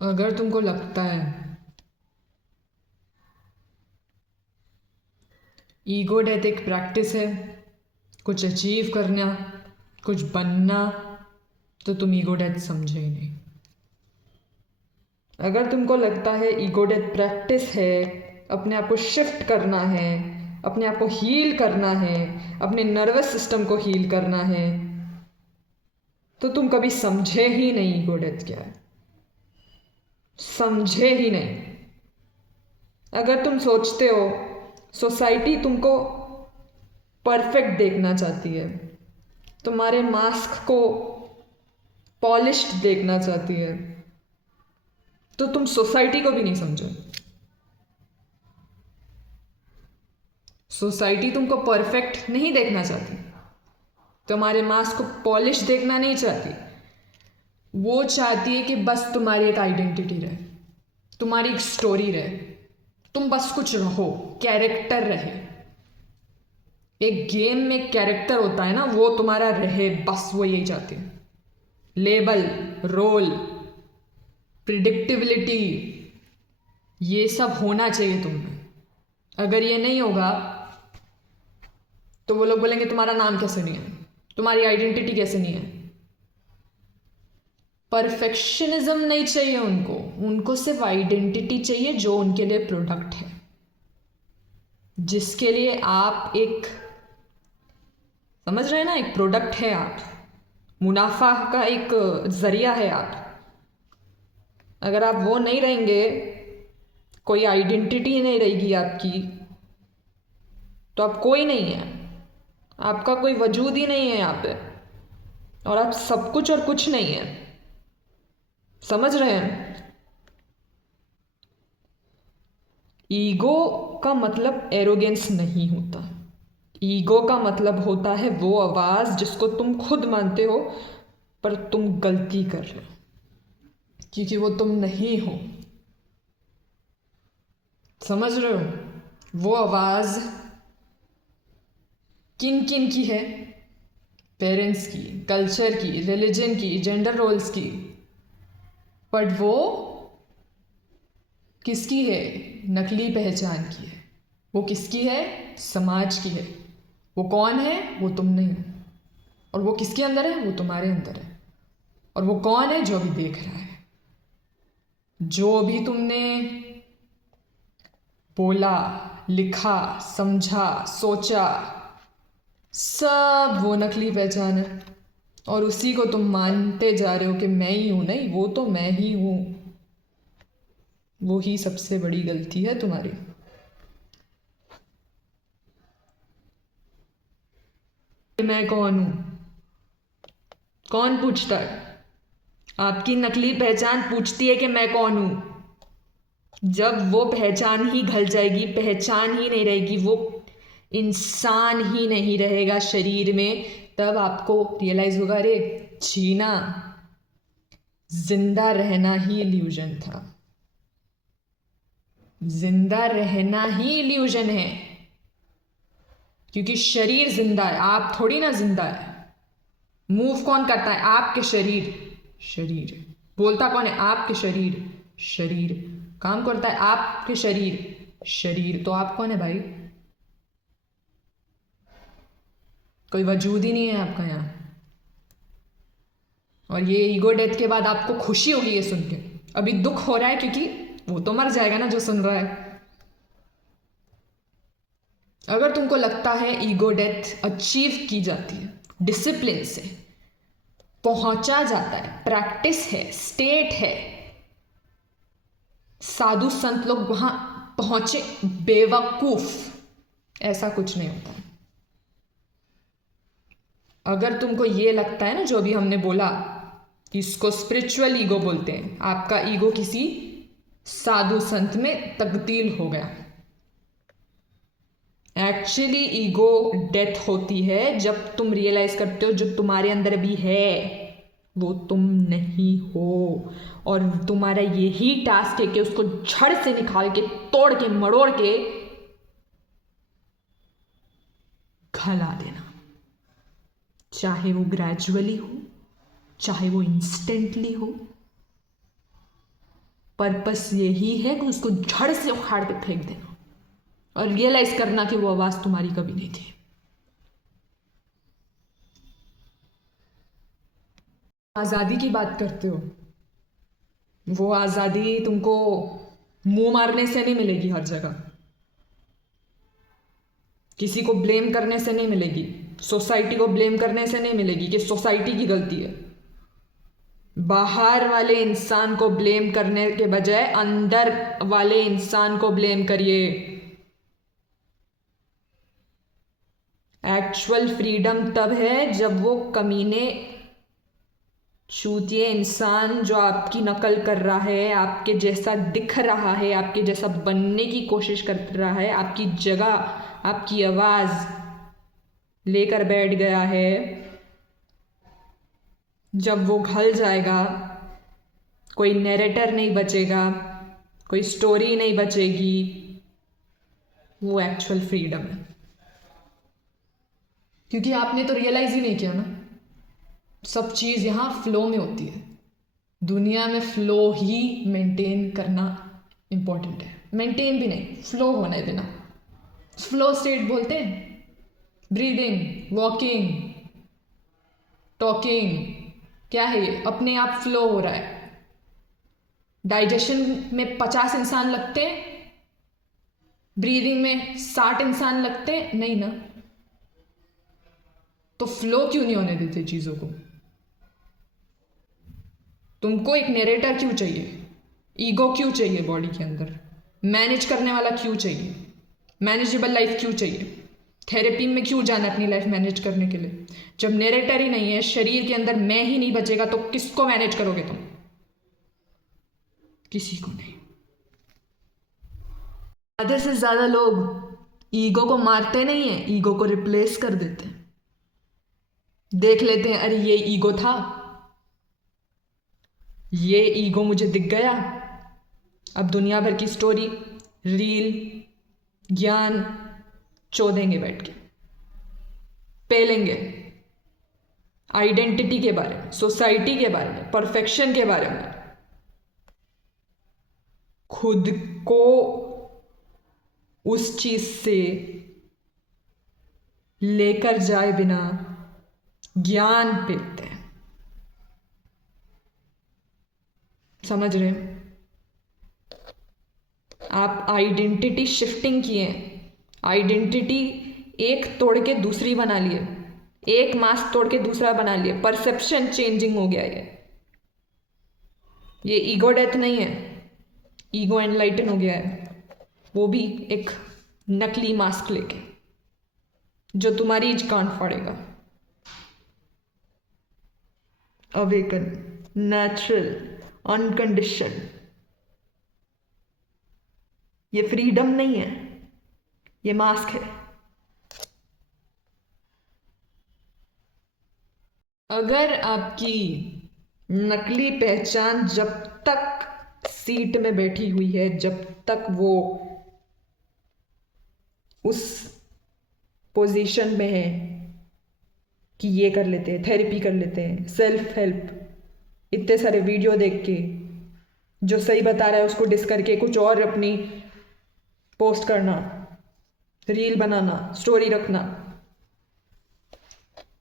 अगर तुमको लगता है ईगो डेथ एक प्रैक्टिस है, कुछ अचीव करना, कुछ बनना, तो तुम ईगो डेथ समझे ही नहीं। अगर तुमको लगता है ईगो डेथ प्रैक्टिस है, अपने आप को शिफ्ट करना है, अपने आप को हील करना है, अपने नर्वस सिस्टम को हील करना है, तो तुम कभी समझे ही नहीं ईगो डेथ क्या है। समझे ही नहीं। अगर तुम सोचते हो सोसाइटी तुमको परफेक्ट देखना चाहती है, तुम्हारे मास्क को पॉलिश्ड देखना चाहती है, तो तुम सोसाइटी को भी नहीं समझो। सोसाइटी तुमको परफेक्ट नहीं देखना चाहती, तुम्हारे मास्क को पॉलिश देखना नहीं चाहती। वो चाहती है कि बस तुम्हारी एक आइडेंटिटी रहे, तुम्हारी एक स्टोरी रहे, तुम बस कुछ रहो, कैरेक्टर रहे। एक गेम में एक कैरेक्टर होता है ना, वो तुम्हारा रहे, बस वो यही चाहती है। लेबल, रोल, प्रिडिक्टिबिलिटी, ये सब होना चाहिए तुम में। अगर ये नहीं होगा तो वो लोग बोलेंगे तुम्हारा नाम कैसे नहीं है, तुम्हारी आइडेंटिटी कैसे नहीं है। परफेक्शनिज्म नहीं चाहिए उनको, उनको सिर्फ आइडेंटिटी चाहिए जो उनके लिए प्रोडक्ट है, जिसके लिए आप एक, समझ रहे हैं ना, एक प्रोडक्ट है आप, मुनाफा का एक जरिया है आप। अगर आप वो नहीं रहेंगे, कोई आइडेंटिटी नहीं रहेगी आपकी, तो आप कोई नहीं है, आपका कोई वजूद ही नहीं है यहाँ पे, और आप सब कुछ और कुछ नहीं है। समझ रहे हैं? ईगो का मतलब एरोगेंस नहीं होता। ईगो का मतलब होता है वो आवाज़ जिसको तुम खुद मानते हो पर तुम गलती कर रहे हो, क्योंकि वो तुम नहीं हो। समझ रहे हो? वो आवाज़ किन किन की है? पेरेंट्स की, कल्चर की, रिलीजन की, जेंडर रोल्स की। बट वो किसकी है? नकली पहचान की है। वो किसकी है? समाज की है। वो कौन है? वो तुम नहीं हो। और वो किसके अंदर है? वो तुम्हारे अंदर है। और वो कौन है? जो अभी देख रहा है। जो अभी तुमने बोला, लिखा, समझा, सोचा, सब वो नकली पहचान है। और उसी को तुम मानते जा रहे हो कि मैं ही हूं। नहीं, वो तो मैं ही हूं। वो ही सबसे बड़ी गलती है तुम्हारी। मैं कौन हूं? कौन पूछता है? आपकी नकली पहचान पूछती है कि मैं कौन हूं। जब वो पहचान ही घल जाएगी, पहचान ही नहीं रहेगी, वो इंसान ही नहीं रहेगा शरीर में, तब आपको रियलाइज होगा, अरे जीना, जिंदा रहना ही इल्यूजन था। जिंदा रहना ही इल्यूजन है, क्योंकि शरीर जिंदा है, आप थोड़ी ना जिंदा है। मूव कौन करता है? आपके शरीर। शरीर बोलता कौन है? आपके शरीर। शरीर काम करता है आपके शरीर। शरीर तो आप कौन है भाई? कोई वजूद ही नहीं है आपका यहाँ। और ये ईगो डेथ के बाद आपको खुशी होगी ये सुन के। अभी दुख हो रहा है क्योंकि वो तो मर जाएगा ना जो सुन रहा है। अगर तुमको लगता है ईगो डेथ अचीव की जाती है, डिसिप्लिन से पहुंचा जाता है, प्रैक्टिस है, स्टेट है, साधु संत लोग वहां पहुंचे, बेवकूफ, ऐसा कुछ नहीं होता। अगर तुमको ये लगता है ना, जो भी हमने बोला, कि इसको स्पिरिचुअल ईगो बोलते हैं, आपका ईगो किसी साधु संत में तब्दील हो गया। एक्चुअली ईगो डेथ होती है जब तुम रियलाइज करते हो जो तुम्हारे अंदर भी है वो तुम नहीं हो, और तुम्हारा यही टास्क है कि उसको जड़ से निकाल के, तोड़ के, मरोड़ के खला देना। चाहे वो ग्रेजुअली हो, चाहे वो इंस्टेंटली हो, पर्पस यही है कि उसको झड़ से उखाड़ के फेंक देना और रियलाइज करना कि वो आवाज तुम्हारी कभी नहीं थी। आजादी की बात करते हो, वो आजादी तुमको मुंह मारने से नहीं मिलेगी हर जगह, किसी को ब्लेम करने से नहीं मिलेगी, सोसाइटी को ब्लेम करने से नहीं मिलेगी कि सोसाइटी की गलती है। बाहर वाले इंसान को ब्लेम करने के बजाय अंदर वाले इंसान को ब्लेम करिए। एक्चुअल फ्रीडम तब है जब वो कमीने चूतिए इंसान जो आपकी नकल कर रहा है, आपके जैसा दिख रहा है, आपके जैसा बनने की कोशिश कर रहा है, आपकी जगह आपकी आवाज लेकर बैठ गया है, जब वो घल जाएगा, कोई नैरेटर नहीं बचेगा, कोई स्टोरी नहीं बचेगी, वो एक्चुअल फ्रीडम है। क्योंकि आपने तो रियलाइज ही नहीं किया ना, सब चीज़ यहाँ फ्लो में होती है। दुनिया में फ्लो ही मेंटेन करना इम्पोर्टेंट है, मेंटेन भी नहीं, फ्लो होने देना। फ्लो स्टेट बोलते हैं, ब्रीदिंग, वॉकिंग, टॉकिंग, क्या है ये? अपने आप फ्लो हो रहा है। डाइजेशन में 50 इंसान लगते हैं, ब्रीदिंग में 60 इंसान लगते हैं, नहीं ना? तो फ्लो क्यों नहीं होने देते चीज़ों को? तुमको एक नरेटर क्यों चाहिए? ईगो क्यों चाहिए बॉडी के अंदर? मैनेज करने वाला क्यों चाहिए? मैनेजेबल लाइफ क्यों चाहिए? थेरेपी में क्यों जाना अपनी लाइफ मैनेज करने के लिए? जब नरेटर ही नहीं है, शरीर के अंदर मैं ही नहीं बचेगा, तो किसको मैनेज करोगे तुम? किसी को नहीं। आधे से ज्यादा लोग ईगो को मारते नहीं है, ईगो को रिप्लेस कर देते हैं। देख लेते हैं, अरे ये ईगो था, ये ईगो मुझे दिख गया, अब दुनिया भर की स्टोरी, रील, ज्ञान चोदेंगे बैठ के, पेलेंगे आइडेंटिटी के बारे में, सोसाइटी के बारे में, परफेक्शन के बारे में। खुद को उस चीज से लेकर जाए बिना ज्ञान पेलते हैं। समझ रहे हैं? आप आइडेंटिटी शिफ्टिंग किए, आइडेंटिटी एक तोड़ के दूसरी बना लिए, एक मास्क तोड़ के दूसरा बना लिए, परसेप्शन चेंजिंग हो गया ये ईगो डेथ नहीं है, ईगो एनलाइटन हो गया है, वो भी एक नकली मास्क लेके जो तुम्हारी कान फाड़ेगा। अवेकन, नेचुरल, अनकंडीशन, ये फ्रीडम नहीं है, ये मास्क है। अगर आपकी नकली पहचान जब तक सीट में बैठी हुई है, जब तक वो उस पोजीशन में है कि ये कर लेते हैं, थेरेपी कर लेते हैं, सेल्फ हेल्प, इतने सारे वीडियो देख के जो सही बता रहा है उसको डिस करके कुछ और अपनी पोस्ट करना, रील बनाना, स्टोरी रखना,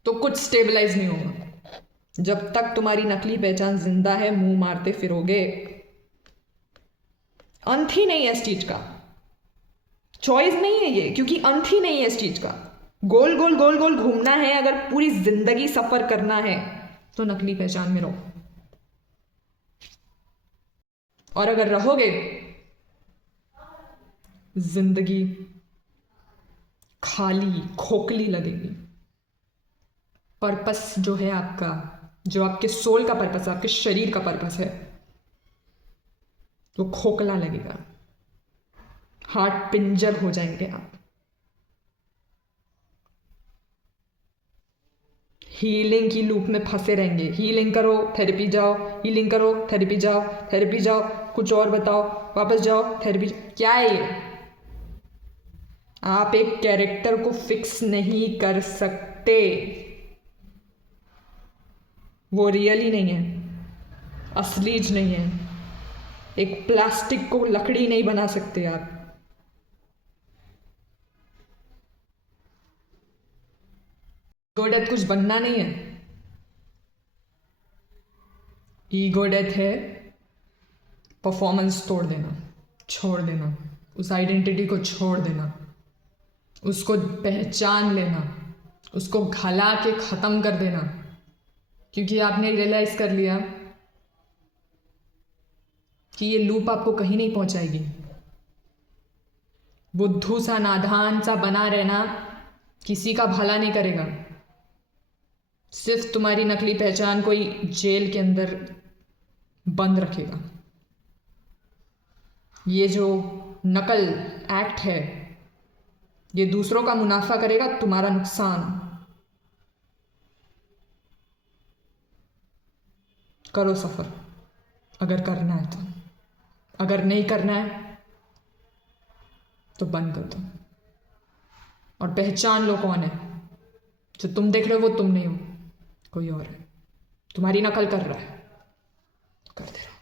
तो कुछ स्टेबलाइज नहीं होगा। जब तक तुम्हारी नकली पहचान जिंदा है, मुंह मारते फिरोगे। अंत ही नहीं है इस चीज का, चॉइस नहीं है ये, क्योंकि अंत ही नहीं है इस चीज का। गोल गोल गोल गोल घूमना है, अगर पूरी जिंदगी सफर करना है तो नकली पहचान में रहो। और अगर रहोगे, जिंदगी खाली खोखली लगेगी। पर्पस जो है आपका, जो आपके सोल का पर्पस है, आपके शरीर का पर्पस है, वो खोखला लगेगा, हार्ट पिंजर हो जाएंगे आप। हीलिंग की लूप में फंसे रहेंगे। हीलिंग करो, थेरेपी जाओ, हीलिंग करो, थेरेपी जाओ, थेरेपी जाओ, कुछ और बताओ, वापस जाओ, थेरेपी। क्या है ये? आप एक कैरेक्टर को फिक्स नहीं कर सकते, वो रियल ही नहीं है, असलीज नहीं है। एक प्लास्टिक को लकड़ी नहीं बना सकते आप। ईगो डेथ कुछ बनना नहीं है। ईगो डेथ है परफॉर्मेंस तोड़ देना, छोड़ देना, उस आइडेंटिटी को छोड़ देना, उसको पहचान लेना, उसको घला के ख़त्म कर देना, क्योंकि आपने रियलाइज़ कर लिया कि ये लूप आपको कहीं नहीं पहुंचाएगी। बुद्धू सा नादान सा बना रहना किसी का भला नहीं करेगा, सिर्फ तुम्हारी नकली पहचान कोई जेल के अंदर बंद रखेगा। ये जो नकल एक्ट है ये दूसरों का मुनाफा करेगा, तुम्हारा नुकसान। करो सफ़र अगर करना है तो, अगर नहीं करना है तो बंद कर दो और पहचान लो कौन है। जो तुम देख रहे हो वो तुम नहीं हो, कोई और है, तुम्हारी नकल कर रहा है, कर दे रहा है।